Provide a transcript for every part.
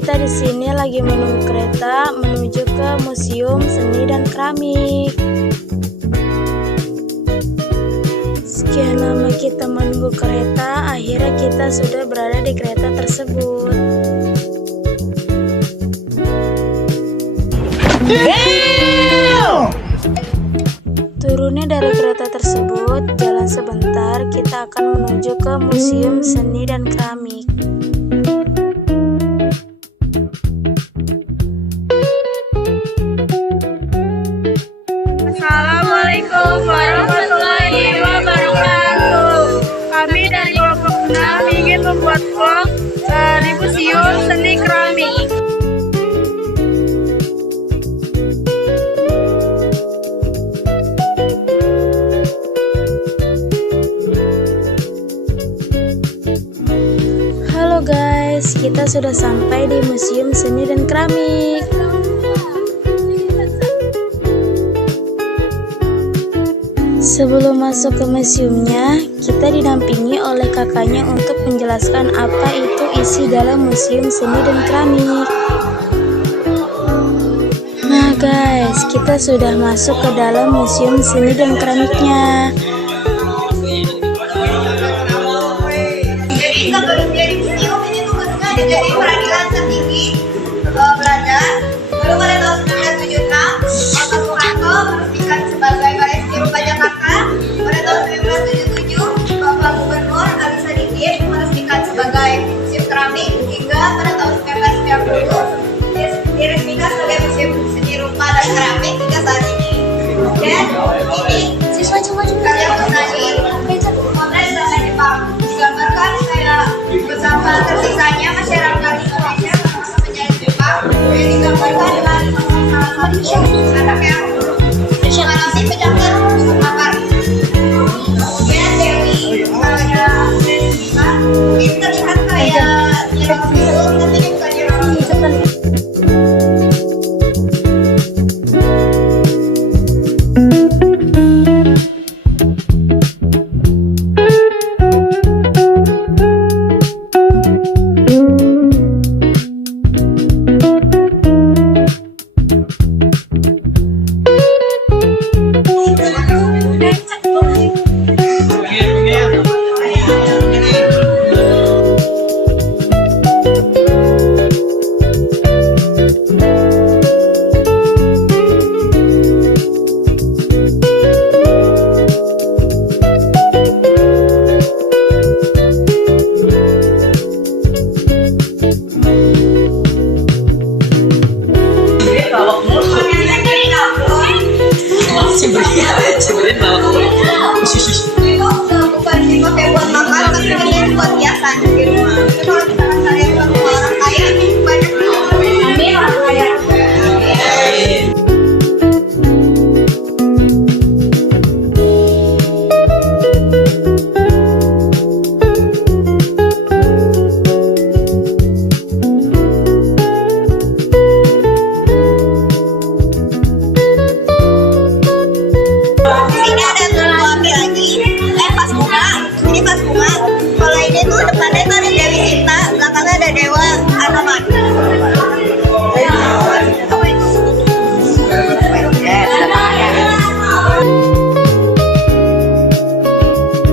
kita di sini lagi menunggu kereta menuju ke Museum Seni dan Keramik. Sekian lama kita menunggu kereta, akhirnya kita sudah berada di kereta tersebut. Turunnya dari kereta tersebut, jalan sebentar, kita akan menuju ke Museum Seni dan Keramik. Assalamualaikum warahmatullahi wabarakatuh. Kami dari kelompok 6 ingin membuat vlog di Museum Seni Keramik. Halo guys, kita sudah sampai di Museum Seni dan Keramik. Sebelum masuk ke museumnya, kita didampingi oleh kakaknya untuk menjelaskan apa itu isi dalam Museum Seni dan Keramik. Nah guys, kita sudah masuk ke dalam Museum Seni dan Keramiknya. Jadi museum ini tugasnya dari peradilan tertinggi Belanda. Lalu pada tahun 1976 Bapak Soeharto meresmikan sebagai KSD Rupa Jakarta. Pada tahun 1977 Bapak Gubernur Ali Sadikin meresmikan sebagai Museum Keramik, hingga pada tahun 1990 diresmikan sebagai Museum Seni Rupa dan Keramik hingga saat ini. Dan ini karya Kusnadi potret dengan Jepang, digambarkan kayak betapa tersisanya masyarakat Indonesia bersama penjajah Jepang, yang digambarkan dengan salah satu anak yang mengalami penyakit makar. Kemudian Dewi, kalanya Dewi ini terlihat kayak nyerang bisul, tapi ini bukan nyerang bisul. Bukan dipakai buat makan, tapi ini buat hiasan di rumah. Jadi kalau misalkan kalian ketemu orang kaya, banyak ambil orang kaya. Sini ada tuh api lagi, pas bunga. Ini pas bunga. Kalau ini tuh depannya tuh ada Dewi Sinta, belakangnya ada Dewa Anoman.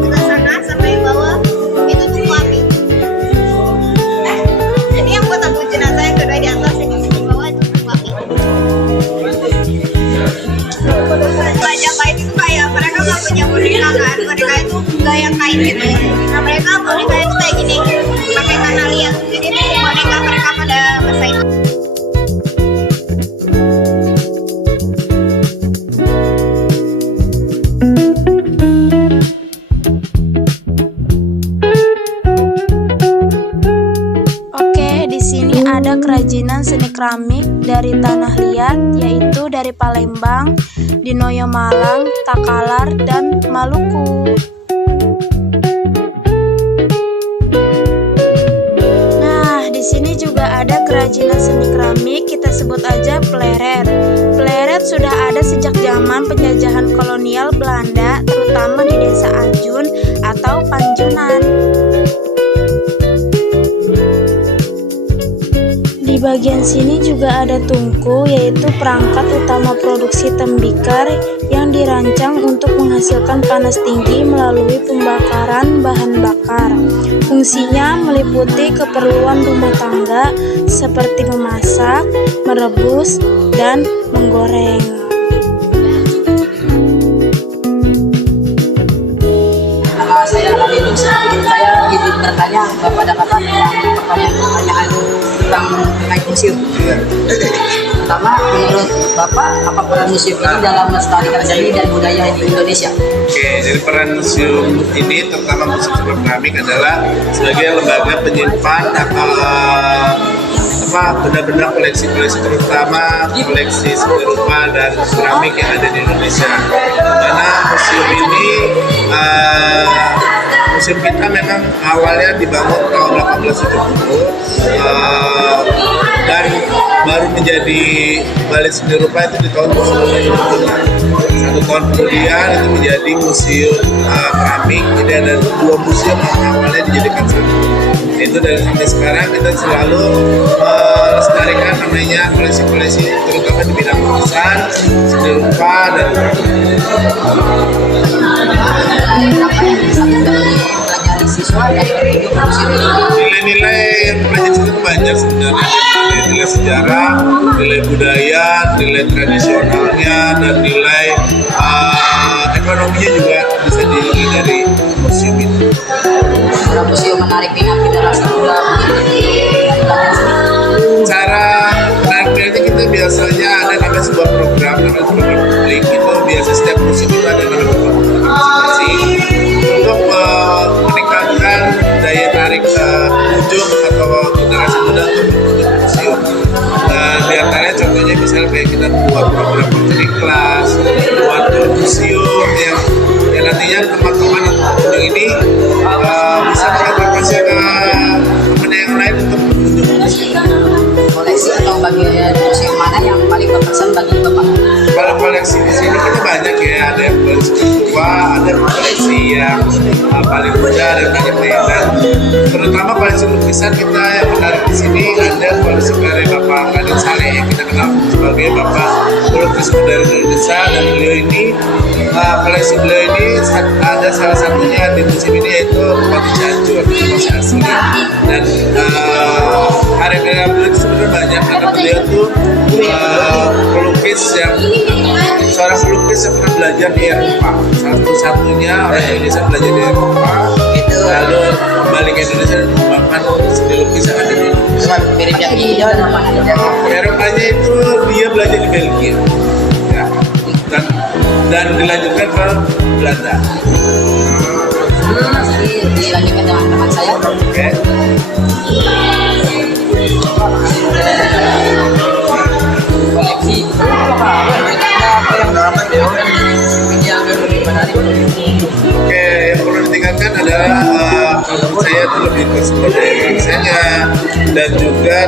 Sebelah sana sampai bawah itu tuh api. Ini yang buat aku jenazah yang kedua di atas, ini di bawah itu tuh api. Majapahit itu kayak mereka nggak punya boneka kan, boneka itu gaya kain gitu. Nah mereka boneka itu kayak gini, pakai kanalia. Jadi itu boneka mereka pada masa itu. Oke, di sini ada kerajinan seni keramik dari tanah liat, yaitu dari Palembang, Dinoyo Malang, Takalar, dan Maluku. Nah, di sini juga ada kerajinan seni keramik, kita sebut aja pleret. Pleret sudah ada sejak zaman penjajahan kolonial Belanda, terutama di desa Ajun atau Panjunan. Di bagian sini juga ada tungku, yaitu perangkat utama produksi tembikar yang dirancang untuk menghasilkan panas tinggi melalui pembakaran bahan bakar. Fungsinya meliputi keperluan rumah tangga seperti memasak, merebus, dan menggoreng. Saya tadi itu saya izin bertanya kepada kakak pertanyaan tentang museum. Pertama, menurut Bapak, apa peran museum ini dalam melestarikan seni dan budaya di Indonesia? Oke, jadi peran museum ini, terutama Museum Keramik, adalah sebagai lembaga penyimpan benda-benda koleksi-koleksi, terutama koleksi seni rupa dan keramik yang ada di Indonesia. Karena museum ini, museum kita memang awalnya dibangun tahun 1870 dan baru menjadi balai seni rupa itu di tahun 1970. Satu tahun kemudian itu menjadi museum keramik. Jadi ada dua museum yang awalnya dijadikan satu. Itu dari sampai sekarang kita selalu melestarikan namanya koleksi-koleksi, terutama di bidang lukisan, seni rupa, dan Apa yang bisa dipelajari siswa dari kunjungan museum ini? nilai-nilai yang belajar itu banyak sebenarnya. Nilai sejarah, nilai budaya, nilai tradisionalnya, dan nilai ekonominya juga bisa dilihat dari museum itu. Apakah museum menarik minat generasi muda untuk belajar seni? Cara menariknya kita biasanya ada namanya sebuah program, namanya program publik. Itu biasa setiap museum itu ada namanya program masing-masing untuk meningkatkan daya tarik pengunjung atau generasi muda untuk mengunjungi museum. Dan diantaranya contohnya misalnya kayak kita buat program touring kelas, buat tour museum yang nantinya teman-teman atau pengunjung ini bisa mengedukasi teman yang lain untuk mengunjungi museum. Koleksi atau bagian museum mana yang paling berkesan bagi Bapak? Kalau koleksi di sini kita banyak ya, ada yang koleksi tua, ada koleksi yang paling muda, dan paling mainan. Terutama koleksi lukisan kita yang menarik di sini ada koleksi karya Bapak Raden Saleh yang kita kenal sebagai Bapak pelukis modern Indonesia, dan beliau ini koleksi beliau ini ada salah satunya di museum ini yaitu Batu Cianjur, itu masih asli. Dan karya-karya beliau itu sebenarnya banyak karena beliau tuh pelukis yang seorang pelukis yang pernah belajar di Eropa, satu-satunya orang Indonesia belajar di Eropa, lalu kembali ke Indonesia dan mengembangkan seni lukis yang ada di Indonesia. Mirip yang ini apa aja? Eropanya itu dia belajar di Belgia, ya, dan dilanjutkan ke Belanda. Dilanjutkan dengan teman saya. Oke. Koleksi apa yang dapat dewan ini yang lebih menarik? Oke, yang perlu ditingkatkan adalah menurut saya itu lebih ke sumber daya manusianya, dan juga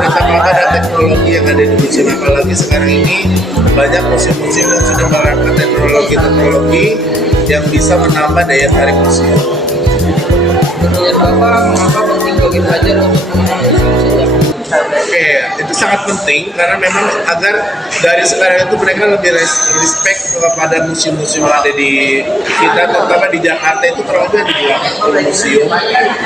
perkembangan dan teknologi yang ada di museum. Apalagi sekarang ini banyak museum-museum yang sudah menerapkan teknologi yang bisa menambah daya tarik museum. Menurut Bapak, mengapa penting bagi pelajar untuk mengenal museum saja? Oke, itu sangat penting karena memang agar dari sekarang itu mereka lebih respect kepada museum-museum yang ada di kita, terutama di Jakarta itu kurang lebih ada 80 museum,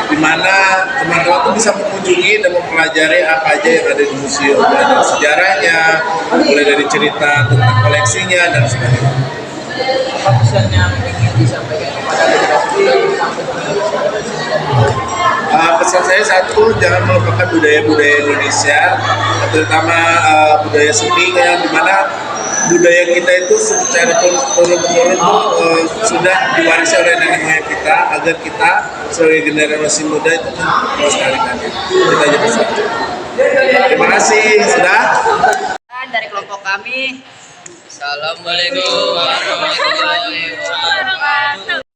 di mana teman-teman itu bisa mengunjungi dan mempelajari apa aja yang ada di museum, dari sejarahnya, mulai dari cerita tentang koleksinya dan sebagainya. Apa pesan yang ingin disampaikan kepada generasi Pesan saya satu, jangan melupakan budaya-budaya Indonesia, terutama budaya seni, yang dimana budaya kita itu secara turun-temurun sudah diwarisi oleh nenek moyang kita, agar kita sebagai generasi muda itu melestarikannya. Kita aja pesan. Terima kasih sudah. dari kelompok kami. Assalamualaikum warahmatullahi wabarakatuh.